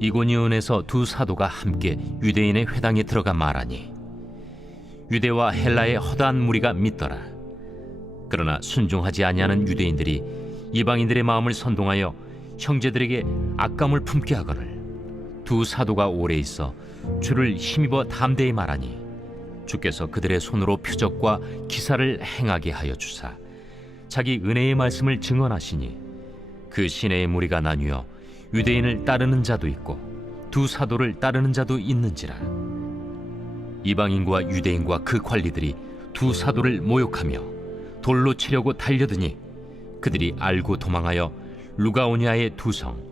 이고니온에서 두 사도가 함께 유대인의 회당에 들어가 말하니 유대와 헬라의 허다한 무리가 믿더라. 그러나 순종하지 아니하는 유대인들이 이방인들의 마음을 선동하여 형제들에게 악감을 품게 하거늘 두 사도가 오래 있어 주를 힘입어 담대히 말하니 주께서 그들의 손으로 표적과 기사를 행하게 하여 주사 자기 은혜의 말씀을 증언하시니 그 시내의 무리가 나뉘어 유대인을 따르는 자도 있고 두 사도를 따르는 자도 있는지라. 이방인과 유대인과 그 관리들이 두 사도를 모욕하며 돌로 치려고 달려드니 그들이 알고 도망하여 루가오냐의 두 성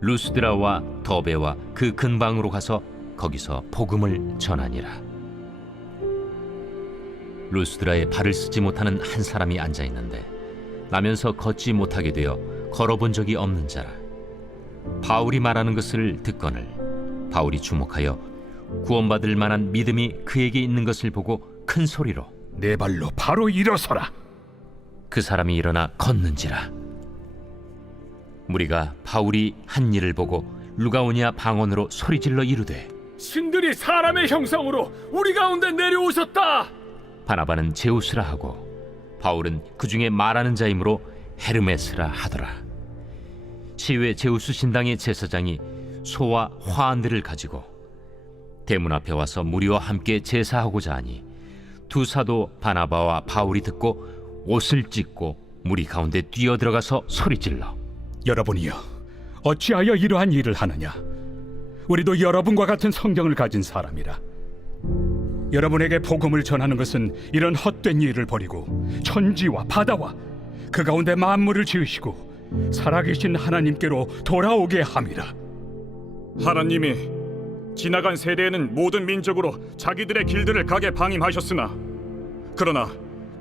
루스드라와 더베와 그 근방으로 가서 거기서 복음을 전하니라. 루스드라에 발을 쓰지 못하는 한 사람이 앉아 있는데 나면서 걷지 못하게 되어 걸어본 적이 없는 자라. 바울이 말하는 것을 듣거늘 바울이 주목하여 구원받을 만한 믿음이 그에게 있는 것을 보고 큰 소리로 내 발로 바로 일어서라. 그 사람이 일어나 걷는지라. 무리가 바울이 한 일을 보고 루가오냐 방언으로 소리질러 이르되 신들이 사람의 형상으로 우리 가운데 내려오셨다. 바나바는 제우스라 하고 바울은 그 중에 말하는 자이므로 헤르메스라 하더라. 시외 제우스 신당의 제사장이 소와 화환들을 가지고 대문 앞에 와서 무리와 함께 제사하고자 하니 두 사도 바나바와 바울이 듣고 옷을 찢고 무리 가운데 뛰어들어가서 소리질러 여러분이여, 어찌하여 이러한 일을 하느냐? 우리도 여러분과 같은 성경을 가진 사람이라. 여러분에게 복음을 전하는 것은 이런 헛된 일을 버리고 천지와 바다와 그 가운데 만물을 지으시고 살아계신 하나님께로 돌아오게 함이라. 하나님이 지나간 세대에는 모든 민족으로 자기들의 길들을 가게 방임하셨으나 그러나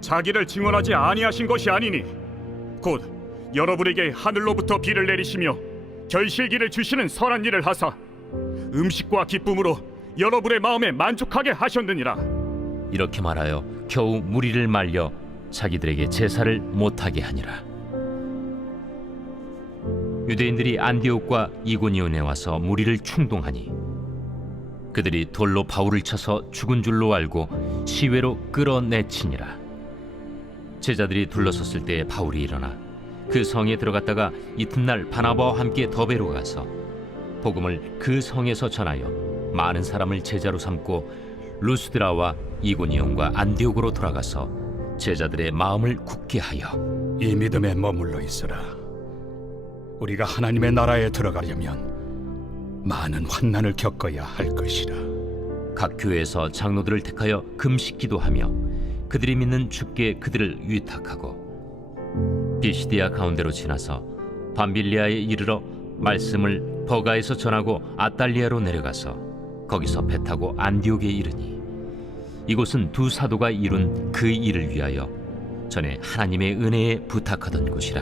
자기를 증언하지 아니하신 것이 아니니 곧 여러분에게 하늘로부터 비를 내리시며 결실기를 주시는 선한 일을 하사 음식과 기쁨으로 여러분의 마음에 만족하게 하셨느니라. 이렇게 말하여 겨우 무리를 말려 자기들에게 제사를 못하게 하니라. 유대인들이 안디옥과 이고니온에 와서 무리를 충동하니 그들이 돌로 바울을 쳐서 죽은 줄로 알고 시외로 끌어내치니라. 제자들이 둘러섰을 때에 바울이 일어나 그 성에 들어갔다가 이튿날 바나바와 함께 더베로 가서 복음을 그 성에서 전하여 많은 사람을 제자로 삼고 루스드라와 이고니온과 안디옥으로 돌아가서 제자들의 마음을 굳게 하여 이 믿음에 머물러 있으라. 우리가 하나님의 나라에 들어가려면 많은 환난을 겪어야 할 것이라. 각 교회에서 장로들을 택하여 금식 기도하며 그들이 믿는 주께 그들을 위탁하고 비시디아 가운데로 지나서 밤빌리아에 이르러 말씀을 버가에서 전하고 아달리아로 내려가서 거기서 배 타고 안디옥에 이르니 이곳은 두 사도가 이룬 그 일을 위하여 전에 하나님의 은혜에 부탁하던 곳이라.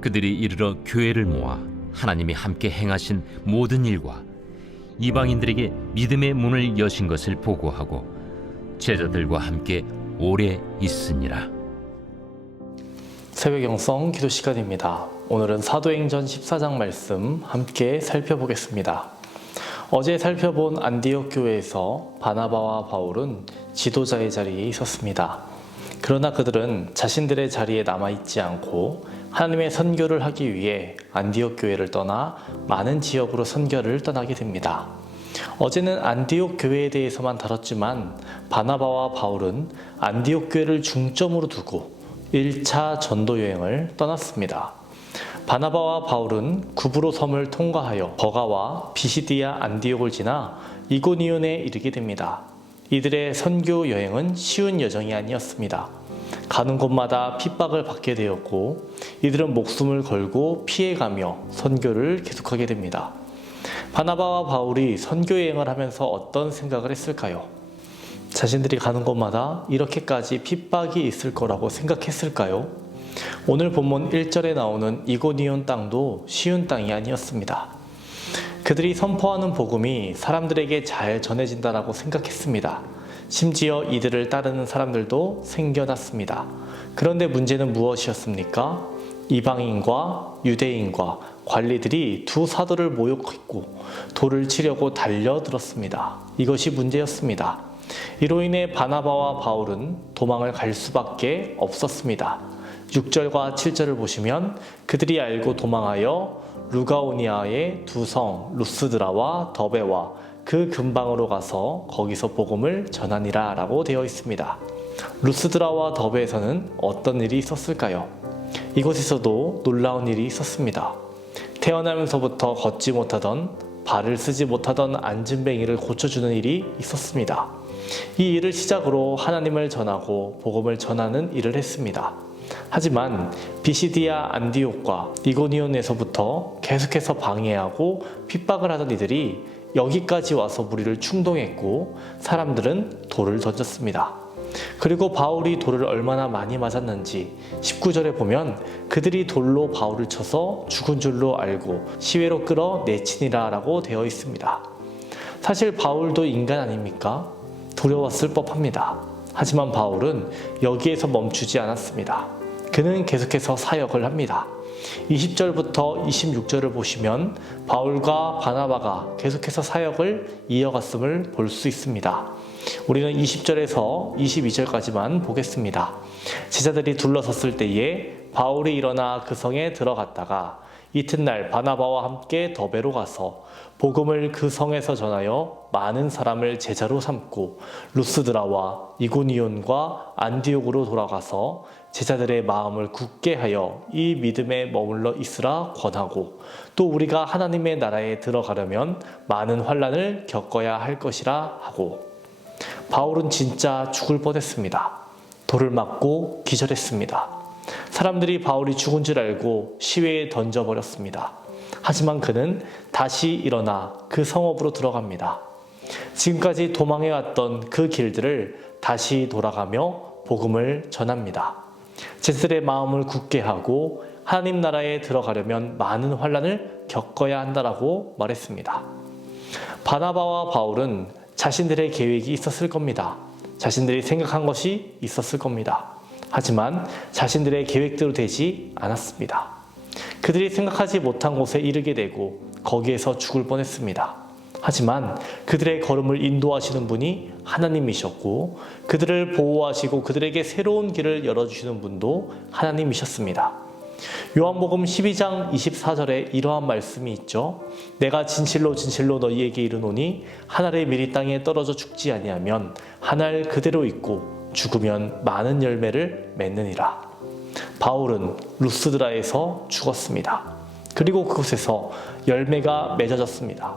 그들이 이르러 교회를 모아 하나님이 함께 행하신 모든 일과 이방인들에게 믿음의 문을 여신 것을 보고하고 제자들과 함께 오래 있으니라. 새벽 영성 기도 시간입니다. 오늘은 사도행전 14장 말씀 함께 살펴보겠습니다. 어제 살펴본 안디옥 교회에서 바나바와 바울은 지도자의 자리에 있었습니다. 그러나 그들은 자신들의 자리에 남아있지 않고 하나님의 선교를 하기 위해 안디옥 교회를 떠나 많은 지역으로 선교를 떠나게 됩니다. 어제는 안디옥 교회에 대해서만 다뤘지만 바나바와 바울은 안디옥 교회를 중점으로 두고 1차 전도 여행을 떠났습니다. 바나바와 바울은 구브로 섬을 통과하여 버가와 비시디아 안디옥을 지나 이고니온에 이르게 됩니다. 이들의 선교 여행은 쉬운 여정이 아니었습니다. 가는 곳마다 핍박을 받게 되었고 이들은 목숨을 걸고 피해가며 선교를 계속하게 됩니다. 바나바와 바울이 선교 여행을 하면서 어떤 생각을 했을까요? 자신들이 가는 곳마다 이렇게까지 핍박이 있을 거라고 생각했을까요? 오늘 본문 1절에 나오는 이고니온 땅도 쉬운 땅이 아니었습니다. 그들이 선포하는 복음이 사람들에게 잘 전해진다라고 생각했습니다. 심지어 이들을 따르는 사람들도 생겨났습니다. 그런데 문제는 무엇이었습니까? 이방인과 유대인과 관리들이 두 사도를 모욕했고 돌을 치려고 달려들었습니다. 이것이 문제였습니다. 이로 인해 바나바와 바울은 도망을 갈 수밖에 없었습니다. 6절과 7절을 보시면 그들이 알고 도망하여 루가오니아의 두 성 루스드라와 더베와 그 근방으로 가서 거기서 복음을 전하니라 라고 되어 있습니다. 루스드라와 더베에서는 어떤 일이 있었을까요? 이곳에서도 놀라운 일이 있었습니다. 태어나면서부터 걷지 못하던 발을 쓰지 못하던 앉은뱅이를 고쳐주는 일이 있었습니다. 이 일을 시작으로 하나님을 전하고 복음을 전하는 일을 했습니다. 하지만 비시디아 안디옥과 이고니온에서부터 계속해서 방해하고 핍박을 하던 이들이 여기까지 와서 무리를 충동했고 사람들은 돌을 던졌습니다. 그리고 바울이 돌을 얼마나 많이 맞았는지 19절에 보면 그들이 돌로 바울을 쳐서 죽은 줄로 알고 시외로 끌어 내치니라 라고 되어 있습니다. 사실 바울도 인간 아닙니까? 두려웠을 법합니다. 하지만 바울은 여기에서 멈추지 않았습니다. 그는 계속해서 사역을 합니다. 20절부터 26절을 보시면 바울과 바나바가 계속해서 사역을 이어갔음을 볼 수 있습니다. 우리는 20절에서 22절까지만 보겠습니다. 제자들이 둘러섰을 때에 바울이 일어나 그 성에 들어갔다가 이튿날 바나바와 함께 더베로 가서 복음을 그 성에서 전하여 많은 사람을 제자로 삼고 루스드라와 이고니온과 안디옥으로 돌아가서 제자들의 마음을 굳게 하여 이 믿음에 머물러 있으라 권하고 또 우리가 하나님의 나라에 들어가려면 많은 환난을 겪어야 할 것이라 하고 바울은 진짜 죽을 뻔했습니다. 돌을 맞고 기절했습니다. 사람들이 바울이 죽은 줄 알고 시외에 던져버렸습니다. 하지만 그는 다시 일어나 그 성읍으로 들어갑니다. 지금까지 도망해왔던 그 길들을 다시 돌아가며 복음을 전합니다. 제자들의 마음을 굳게 하고 하나님 나라에 들어가려면 많은 환난을 겪어야 한다라고 말했습니다. 바나바와 바울은 자신들의 계획이 있었을 겁니다. 자신들이 생각한 것이 있었을 겁니다. 하지만 자신들의 계획대로 되지 않았습니다. 그들이 생각하지 못한 곳에 이르게 되고 거기에서 죽을 뻔했습니다. 하지만 그들의 걸음을 인도하시는 분이 하나님이셨고 그들을 보호하시고 그들에게 새로운 길을 열어주시는 분도 하나님이셨습니다. 요한복음 12장 24절에 이러한 말씀이 있죠. 내가 진실로 진실로 너희에게 이르노니 한 알의 밀이 땅에 떨어져 죽지 아니하면 한 알 그대로 있고 죽으면 많은 열매를 맺느니라. 바울은 루스드라에서 죽었습니다. 그리고 그곳에서 열매가 맺어졌습니다.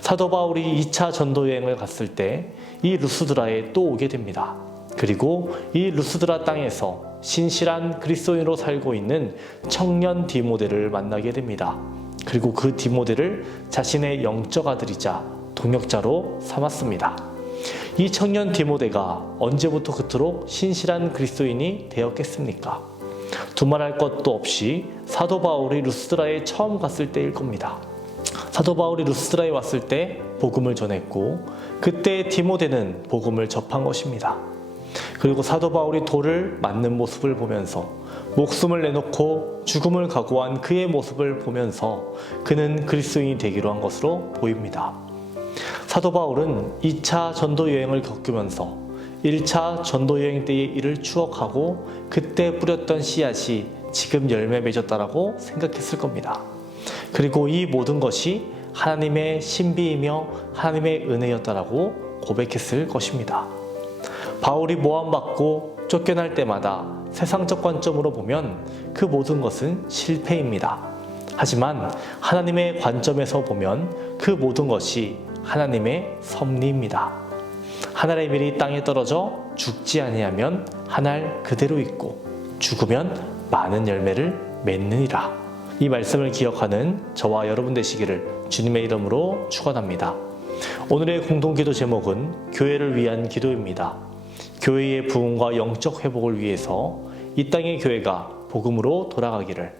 사도 바울이 2차 전도 여행을 갔을 때 이 루스드라에 또 오게 됩니다. 그리고 이 루스드라 땅에서 신실한 그리스도인으로 살고 있는 청년 디모데를 만나게 됩니다. 그리고 그 디모데를 자신의 영적 아들이자 동역자로 삼았습니다. 이 청년 디모데가 언제부터 그토록 신실한 그리스도인이 되었겠습니까? 두말할 것도 없이 사도 바울이 루스드라에 처음 갔을 때일 겁니다. 사도 바울이 루스드라에 왔을 때 복음을 전했고 그때 디모데는 복음을 접한 것입니다. 그리고 사도 바울이 돌을 맞는 모습을 보면서 목숨을 내놓고 죽음을 각오한 그의 모습을 보면서 그는 그리스도인이 되기로 한 것으로 보입니다. 사도 바울은 2차 전도 여행을 겪으면서 1차 전도 여행 때의 일을 추억하고 그때 뿌렸던 씨앗이 지금 열매 맺었다라고 생각했을 겁니다. 그리고 이 모든 것이 하나님의 신비이며 하나님의 은혜였다라고 고백했을 것입니다. 바울이 모함받고 쫓겨날 때마다 세상적 관점으로 보면 그 모든 것은 실패입니다. 하지만 하나님의 관점에서 보면 그 모든 것이 하나님의 섭리입니다. 한 알의 밀이 땅에 떨어져 죽지 아니하면 한 알 그대로 있고 죽으면 많은 열매를 맺느니라. 이 말씀을 기억하는 저와 여러분 되시기를 주님의 이름으로 축원합니다. 오늘의 공동기도 제목은 교회를 위한 기도입니다. 교회의 부흥과 영적 회복을 위해서 이 땅의 교회가 복음으로 돌아가기를,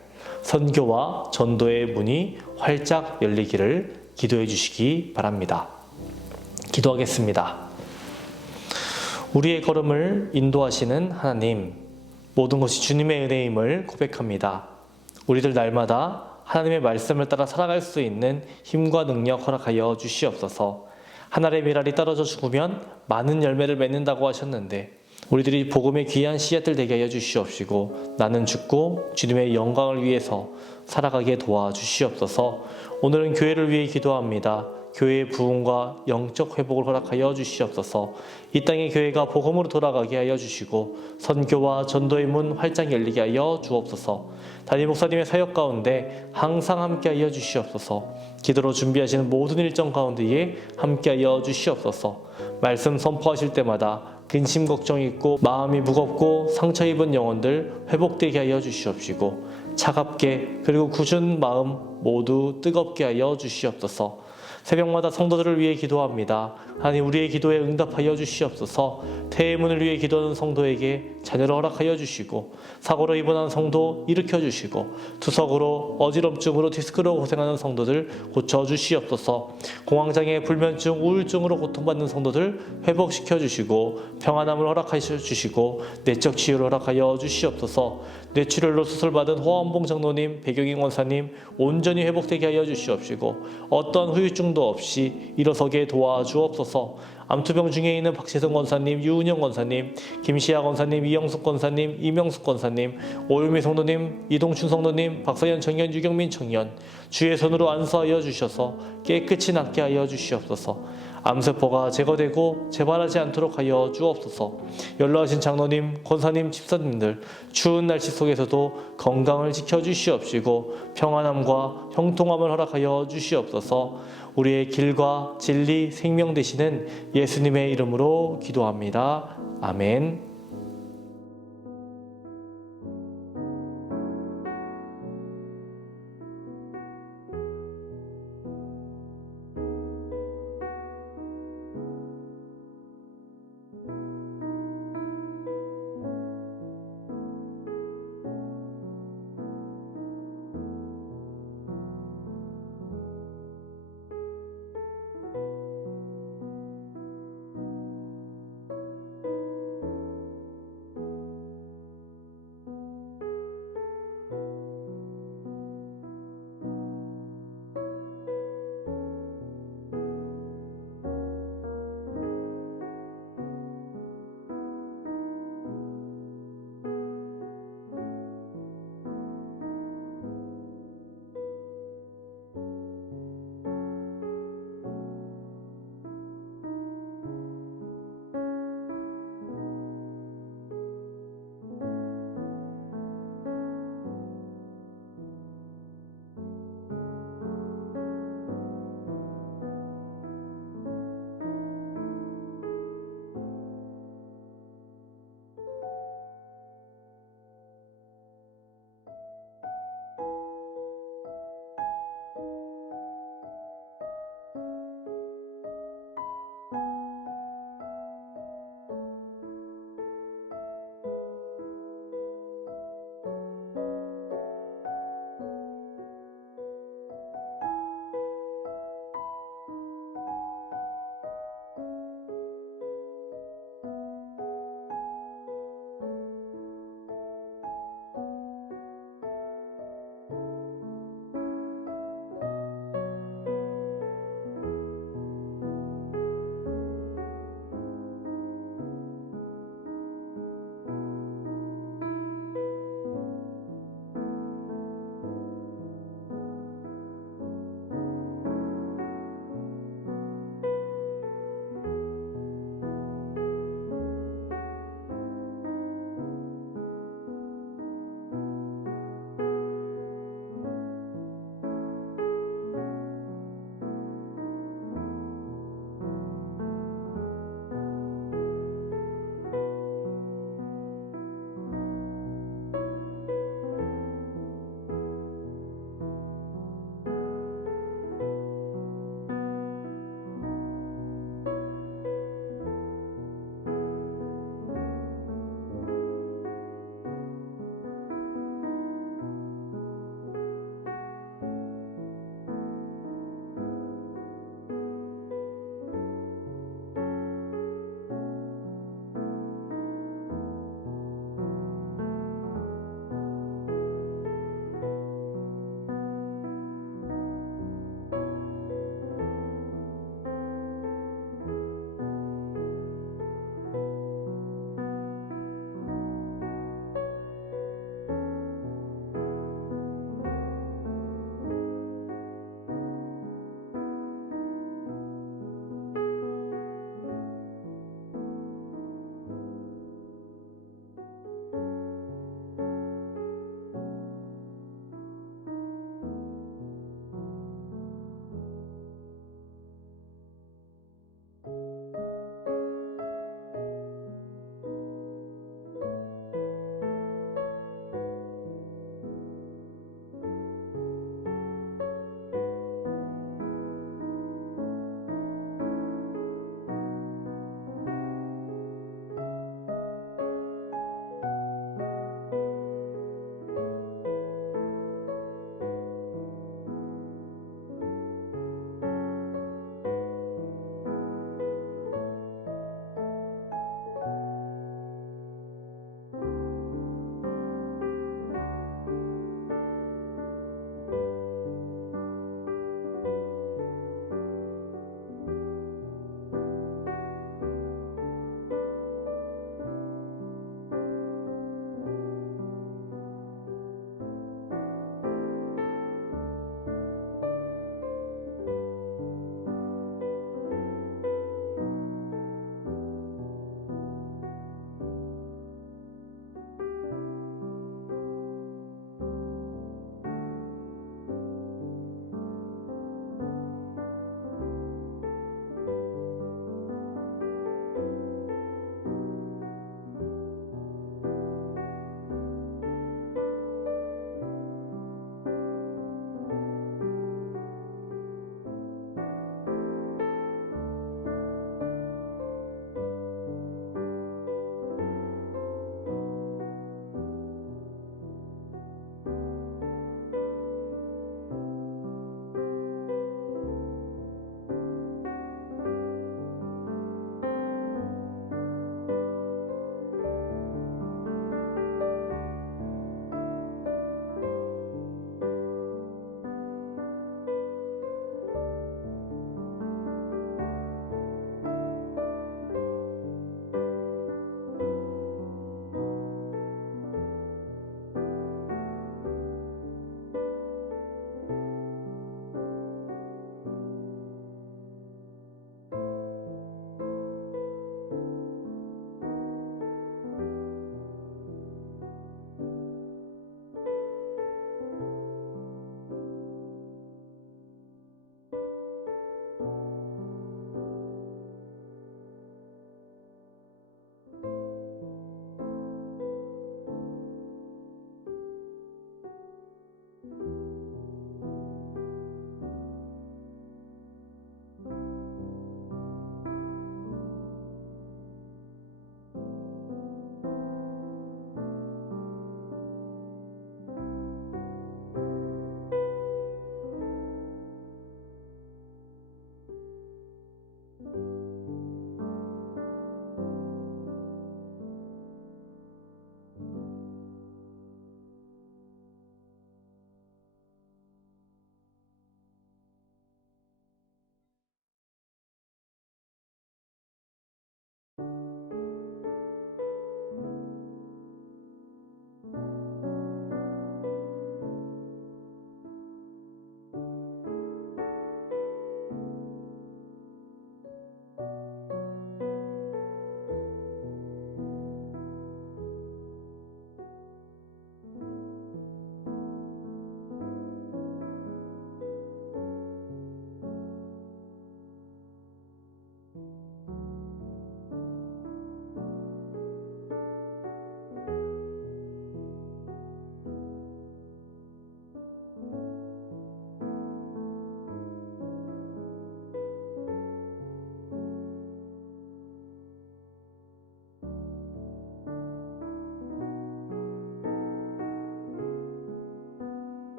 선교와 전도의 문이 활짝 열리기를 기도해 주시기 바랍니다. 기도하겠습니다. 우리의 걸음을 인도하시는 하나님, 모든 것이 주님의 은혜임을 고백합니다. 우리들 날마다 하나님의 말씀을 따라 살아갈 수 있는 힘과 능력 허락하여 주시옵소서. 한 알의 밀알이 떨어져 죽으면 많은 열매를 맺는다고 하셨는데 우리들이 복음의 귀한 씨앗들 되게 하여 주시옵시고 나는 죽고 주님의 영광을 위해서 살아가게 도와주시옵소서. 오늘은 교회를 위해 기도합니다. 교회의 부흥과 영적 회복을 허락하여 주시옵소서. 이 땅의 교회가 복음으로 돌아가게 하여 주시고 선교와 전도의 문 활짝 열리게 하여 주옵소서. 담임 목사님의 사역 가운데 항상 함께 하여 주시옵소서. 기도로 준비하시는 모든 일정 가운데에 함께 하여 주시옵소서. 말씀 선포하실 때마다 근심 걱정 있고 마음이 무겁고 상처 입은 영혼들 회복되게 하여 주시옵시고 차갑게 그리고 굳은 마음 모두 뜨겁게 하여 주시옵소서. 새벽마다 성도들을 위해 기도합니다. 하나님 우리의 기도에 응답하여 주시옵소서. 태의 문을 위해 기도하는 성도에게 자녀를 허락하여 주시고 사고로 입원한 성도 일으켜 주시고 투석으로 어지럼증으로 디스크로 고생하는 성도들 고쳐 주시옵소서. 공황장애 불면증 우울증으로 고통받는 성도들 회복시켜 주시고 평안함을 허락하여 주시고 내적 치유를 허락하여 주시옵소서. 뇌출혈로 수술받은 호암봉 장로님 배경인 원사님 온전히 회복되게 하여 주시옵시고 어떤 후유증도 없이 일어서게 도와주옵소서. 암투병 중에 있는 박세성 권사님, 유은영 권사님, 김시아 권사님, 이영숙 권사님, 이명숙 권사님, 오유미 성도님, 이동춘 성도님, 박서연 청년, 유경민 청년 주의 손으로 안수하여 주셔서 깨끗이 낫게 하여 주시옵소서. 암세포가 제거되고 재발하지 않도록 하여 주옵소서. 연로하신 장로님, 권사님, 집사님들 추운 날씨 속에서도 건강을 지켜주시옵시고 평안함과 형통함을 허락하여 주시옵소서. 우리의 길과 진리, 생명 되시는 예수님의 이름으로 기도합니다. 아멘.